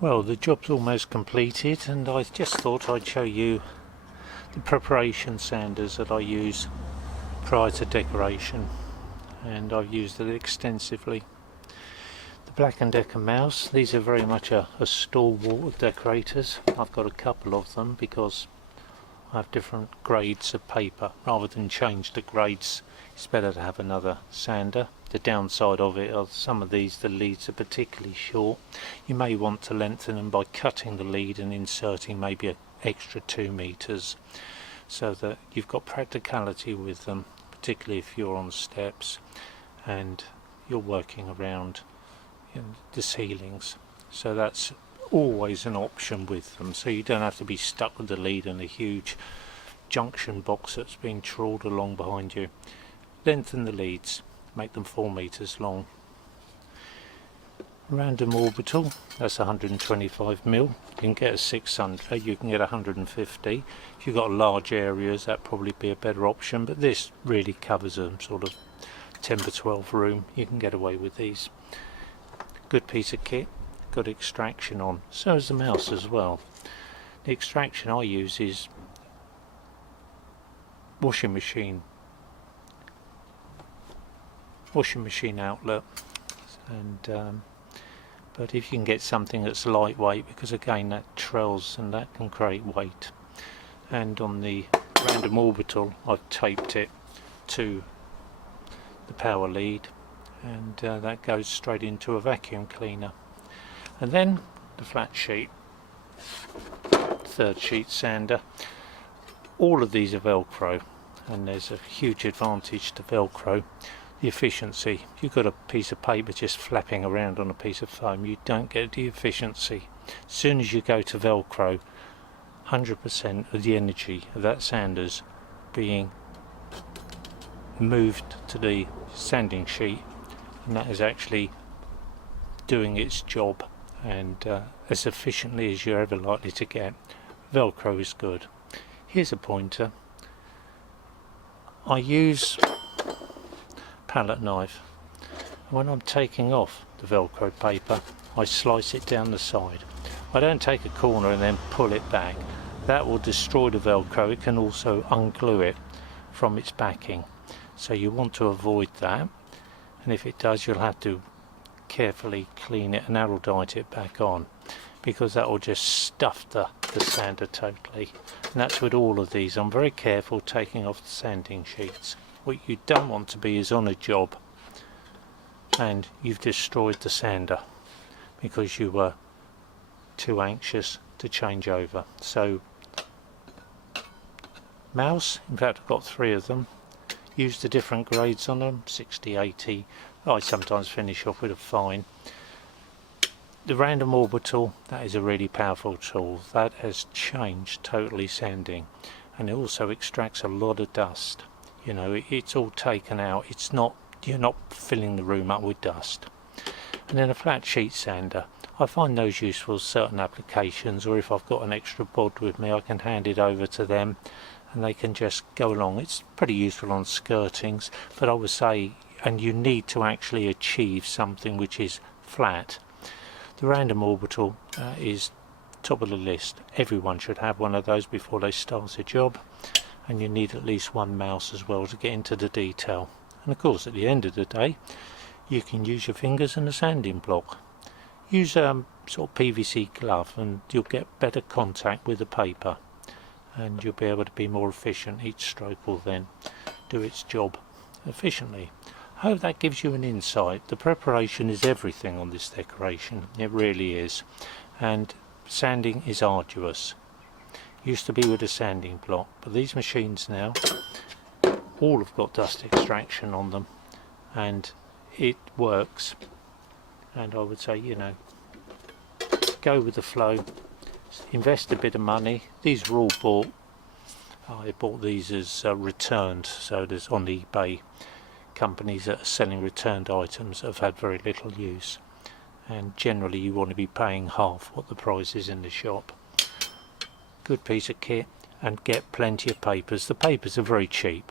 Well, the job's almost completed, and I just thought I'd show you the preparation sanders that I use prior to decoration, and I've used it extensively. The Black & Decker mouse, these are very much a stalwart of decorators. I've got a couple of them because I have different grades of paper. Rather than change the grades, it's better to have another sander. The downside of it are some of these, the leads are particularly short. You may want to lengthen them by cutting the lead and inserting maybe an extra 2 meters, so that you've got practicality with them, particularly if you're on steps and you're working around the ceilings. So that's always an option with them, so you don't have to be stuck with the lead and a huge junction box that's being trawled along behind you. Lengthen the leads, make them 4 meters long. Random orbital, that's 125 mil. You can get a 600, you can get 150. If you've got large areas, that'd probably be a better option, but this really covers a sort of 10 by 12 room. You can get away with these. Good piece of kit, got extraction on, so is the mouse as well. The extraction I use is washing machine outlet, and but if you can get something that's lightweight, because again that trails and that can create weight. And on the random orbital I've taped it to the power lead, and that goes straight into a vacuum cleaner. And then the flat sheet, third sheet sander. All of these are Velcro, and there's a huge advantage to Velcro. The efficiency. If you've got a piece of paper just flapping around on a piece of foam, you don't get the efficiency. As soon as you go to Velcro, 100% of the energy of that sander's being moved to the sanding sheet, and that is actually doing its job, and as efficiently as you're ever likely to get. Velcro is good. Here's a pointer. I use palette knife. When I'm taking off the Velcro paper, I slice it down the side. I don't take a corner and then pull it back. That will destroy the Velcro. It can also unglue it from its backing, so you want to avoid that, and if it does, you'll have to carefully clean it and erudite it back on, because that will just stuff the sander totally. And that's with all of these. I'm very careful taking off the sanding sheets. What you don't want to be is on a job and you've destroyed the sander because you were too anxious to change over. So mouse, in fact I've got 3 of them, use the different grades on them, 60, 80, I sometimes finish off with a fine. The random orbital, that is a really powerful tool. That has changed totally sanding, and it also extracts a lot of dust. You know, it's all taken out. It's not, you're not filling the room up with dust. And then a flat sheet sander, I find those useful for certain applications, or if I've got an extra bod with me, I can hand it over to them and they can just go along. It's pretty useful on skirtings, but I would say, and you need to actually achieve something which is flat. The random orbital is top of the list. Everyone should have one of those before they start a job, and you need at least one mouse as well to get into the detail. And of course at the end of the day you can use your fingers and a sanding block. Use a sort of PVC glove and you'll get better contact with the paper, and you'll be able to be more efficient. Each stroke will then do its job efficiently. I hope that gives you an insight. The preparation is everything on this decoration, it really is, and sanding is arduous. Used to be with a sanding block, but these machines now all have got dust extraction on them, and it works. And I would say, you know, go with the flow, invest a bit of money. These were all bought, I bought these as returned, so there's on eBay companies that are selling returned items that have had very little use, and generally you want to be paying half what the price is in the shop. Good piece of kit, and get plenty of papers. The papers are very cheap,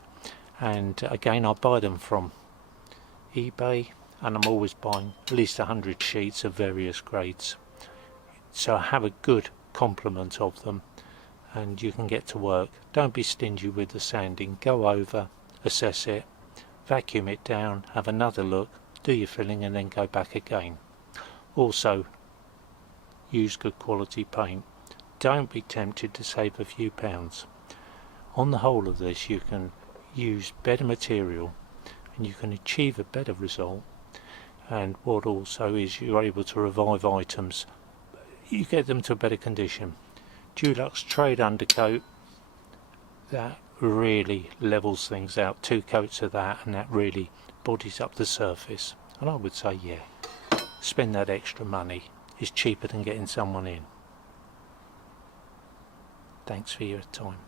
and again I buy them from eBay, and I'm always buying at least 100 sheets of various grades. so have a good complement of them and you can get to work. Don't be stingy with the sanding. Go over, assess it, vacuum it down, have another look, do your filling and then go back again. Also use good quality paint. Don't be tempted to save a few pounds. On the whole of this you can use better material and you can achieve a better result, and what also is you're able to revive items, you get them to a better condition. Dulux Trade Undercoat, that really levels things out. 2 coats of that and that really bodies up the surface, and I would say yeah, spend that extra money. It's cheaper than getting someone in. Thanks for your time.